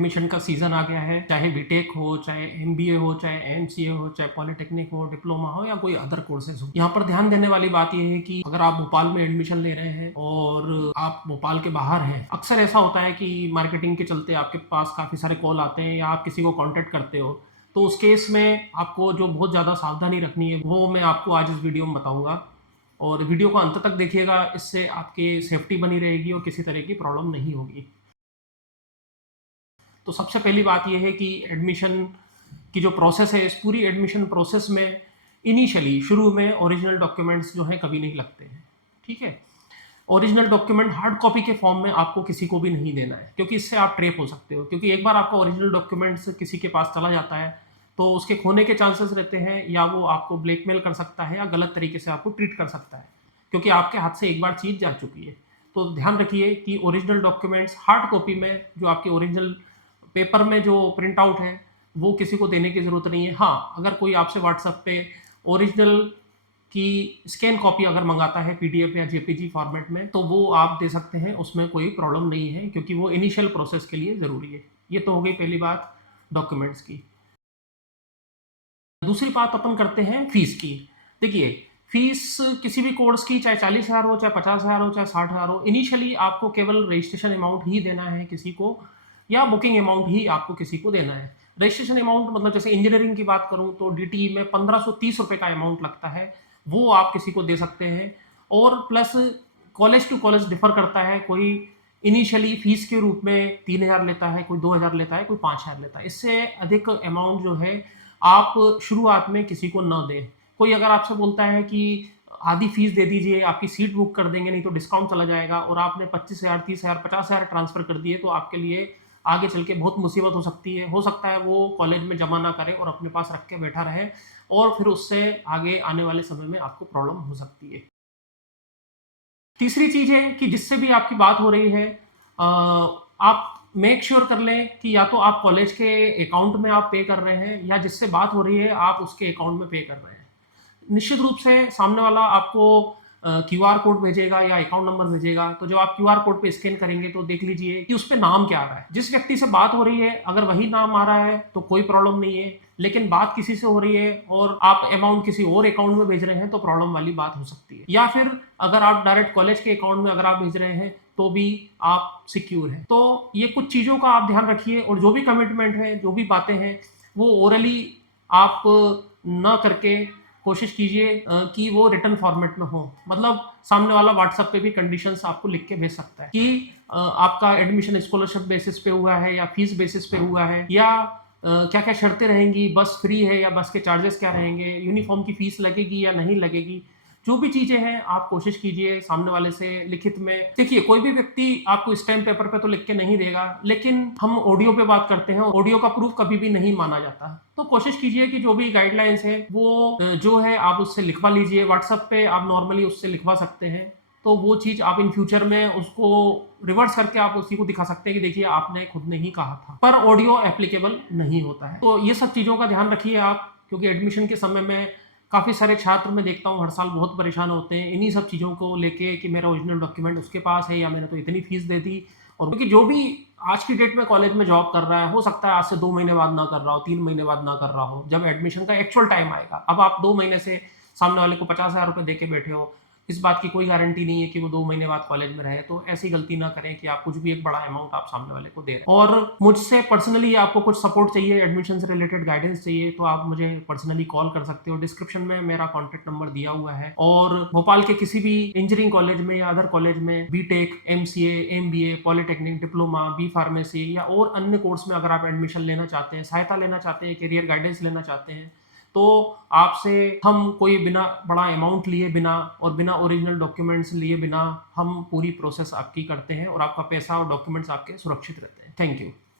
Admission का season आ गया है, चाहे बीटेक हो, चाहे एमबीए हो, चाहे एमसीए हो, चाहे पॉलिटेक्निक हो, डिप्लोमा हो या कोई अदर कोर्सेज हो। यहाँ पर ध्यान देने वाली बात यह है कि अगर आप भोपाल में एडमिशन ले रहे हैं और आप भोपाल के बाहर हैं, अक्सर ऐसा होता है कि मार्केटिंग के चलते आपके पास काफ़ी सारे कॉल आते हैं या आप किसी को कॉन्टैक्ट करते हो, तो उस केस में आपको जो बहुत ज़्यादा सावधानी रखनी है वो मैं आपको आज इस वीडियो में बताऊँगा और वीडियो को अंत तक देखिएगा, इससे आपकी सेफ्टी बनी रहेगी और किसी तरह की प्रॉब्लम नहीं होगी। तो सबसे पहली बात यह है कि एडमिशन की जो प्रोसेस है, इस पूरी एडमिशन प्रोसेस में इनिशियली शुरू में ओरिजिनल डॉक्यूमेंट्स जो हैं कभी नहीं लगते हैं, ठीक है? ओरिजिनल डॉक्यूमेंट हार्ड कॉपी के फॉर्म में आपको किसी को भी नहीं देना है, क्योंकि इससे आप ट्रैप हो सकते हो। क्योंकि एक बार आपका ओरिजिनल डॉक्यूमेंट्स किसी के पास चला जाता है, तो उसके खोने के चांसेस रहते हैं या वो आपको ब्लैकमेल कर सकता है या गलत तरीके से आपको ट्रीट कर सकता है, क्योंकि आपके हाथ से एक बार चीज़ जा चुकी है। तो ध्यान रखिए कि ओरिजिनल डॉक्यूमेंट्स हार्ड कॉपी में जो आपकी ओरिजिनल पेपर में जो प्रिंट आउट है वो किसी को देने की ज़रूरत नहीं है। हाँ, अगर कोई आपसे व्हाट्सएप पे ओरिजिनल की स्कैन कॉपी अगर मंगाता है पीडीएफ या जेपीजी फॉर्मेट में, तो वो आप दे सकते हैं, उसमें कोई प्रॉब्लम नहीं है, क्योंकि वो इनिशियल प्रोसेस के लिए ज़रूरी है। ये तो हो गई पहली बात डॉक्यूमेंट्स की। दूसरी बात अपन करते हैं फीस की। देखिए, फीस किसी भी कोर्स की चाहे 40,000 हो, चाहे 50,000 हो, चाहे 60,000 हो, इनिशियली आपको केवल रजिस्ट्रेशन अमाउंट ही देना है किसी को, या बुकिंग अमाउंट ही आपको किसी को देना है। रजिस्ट्रेशन अमाउंट मतलब जैसे इंजीनियरिंग की बात करूँ तो डीटीई में 1530 रुपए का अमाउंट लगता है, वो आप किसी को दे सकते हैं। और plus college to college differ करता है, कोई इनिशियली फीस के रूप में 3000 लेता है, कोई 2000 लेता है, कोई 5000 लेता है। इससे अधिक अमाउंट जो है आप शुरुआत में किसी को न दें। कोई अगर आपसे बोलता है कि आधी फीस दे दीजिए, आपकी सीट बुक कर देंगे, नहीं तो डिस्काउंट चला जाएगा, और आपने 25,000, 30,000, 50,000 ट्रांसफ़र कर दिए, तो आपके लिए आगे चल के बहुत मुसीबत हो सकती है। हो सकता है वो कॉलेज में जमा ना करे और अपने पास रख के बैठा रहे, और फिर उससे आगे आने वाले समय में आपको प्रॉब्लम हो सकती है। तीसरी चीज़ है कि जिससे भी आपकी बात हो रही है, आप मेक श्योर कर लें कि या तो आप कॉलेज के अकाउंट में आप पे कर रहे हैं, या जिससे बात हो रही है आप उसके अकाउंट में पे कर रहे हैं। निश्चित रूप से सामने वाला आपको क्यूआर कोड भेजेगा या अकाउंट नंबर भेजेगा, तो जब आप क्यूआर कोड पे स्कैन करेंगे तो देख लीजिए कि उस पे नाम क्या आ रहा है। जिस व्यक्ति से बात हो रही है अगर वही नाम आ रहा है तो कोई प्रॉब्लम नहीं है, लेकिन बात किसी से हो रही है और आप अमाउंट किसी और अकाउंट में भेज रहे हैं तो प्रॉब्लम वाली बात हो सकती है। या फिर अगर आप डायरेक्ट कॉलेज के अकाउंट में अगर आप भेज रहे हैं तो भी आप सिक्योर हैं। तो ये कुछ चीज़ों का आप ध्यान रखिए, और जो भी कमिटमेंट है, जो भी बातें हैं, वो ओरली आप ना करके कोशिश कीजिए कि वो रिटर्न फॉर्मेट में हो। मतलब सामने वाला व्हाट्सएप पे भी कंडीशंस आपको लिख के भेज सकता है कि आपका एडमिशन स्कॉलरशिप बेसिस पे हुआ है या फीस बेसिस पे हुआ है, या क्या-क्या शर्तें रहेंगी, बस फ्री है या बस के चार्जेस क्या रहेंगे, यूनिफ़ॉर्म की फीस लगेगी या नहीं लगेगी। जो भी चीज़ें हैं आप कोशिश कीजिए सामने वाले से लिखित में। देखिए, कोई भी व्यक्ति आपको स्टैम्प पेपर पे तो लिख के नहीं देगा, लेकिन हम ऑडियो पे बात करते हैं, ऑडियो का प्रूफ कभी भी नहीं माना जाता। तो कोशिश कीजिए कि जो भी गाइडलाइंस है वो जो है आप उससे लिखवा लीजिए। व्हाट्सएप पे आप नॉर्मली उससे लिखवा सकते हैं, तो वो चीज़ आप इन फ्यूचर में उसको रिवर्स करके आप उसी को दिखा सकते हैं कि देखिए आपने खुद ने ही कहा था। पर ऑडियो एप्लीकेबल नहीं होता है। तो ये सब चीज़ों का ध्यान रखिए आप, क्योंकि एडमिशन के समय में काफ़ी सारे छात्र मैं देखता हूँ हर साल बहुत परेशान होते हैं इन्हीं सब चीज़ों को लेके कि मेरा ओरिजिनल डॉक्यूमेंट उसके पास है या मैंने तो इतनी फीस दे दी। और क्योंकि जो भी आज की डेट में कॉलेज में जॉब कर रहा है, हो सकता है आज से 2 महीने बाद ना कर रहा हो, 3 महीने बाद ना कर रहा हो, जब एडमिशन का एक्चुअल टाइम आएगा। अब आप 2 महीने से सामने वाले को 50,000 रुपए दे के बैठे हो, इस बात की कोई गारंटी नहीं है कि वो 2 महीने बाद कॉलेज में रहे, तो ऐसी गलती ना करें कि आप कुछ भी एक बड़ा अमाउंट आप सामने वाले को दे रहे हैं। और मुझसे पर्सनली आपको कुछ सपोर्ट चाहिए, एडमिशन से रिलेटेड गाइडेंस चाहिए, तो आप मुझे पर्सनली कॉल कर सकते हो। डिस्क्रिप्शन में मेरा कॉन्टैक्ट नंबर दिया हुआ है। और भोपाल के किसी भी इंजीनियरिंग कॉलेज में या अदर कॉलेज में BTech, MCA, MBA, polytechnic, diploma, B pharmacy या और अन्य कोर्स में अगर आप एडमिशन लेना चाहते हैं, सहायता लेना चाहते हैं, करियर गाइडेंस लेना चाहते हैं, तो आपसे हम कोई बिना बड़ा अमाउंट लिए बिना और बिना ओरिजिनल डॉक्यूमेंट्स लिए बिना हम पूरी प्रोसेस आपकी करते हैं, और आपका पैसा और डॉक्यूमेंट्स आपके सुरक्षित रहते हैं। Thank you.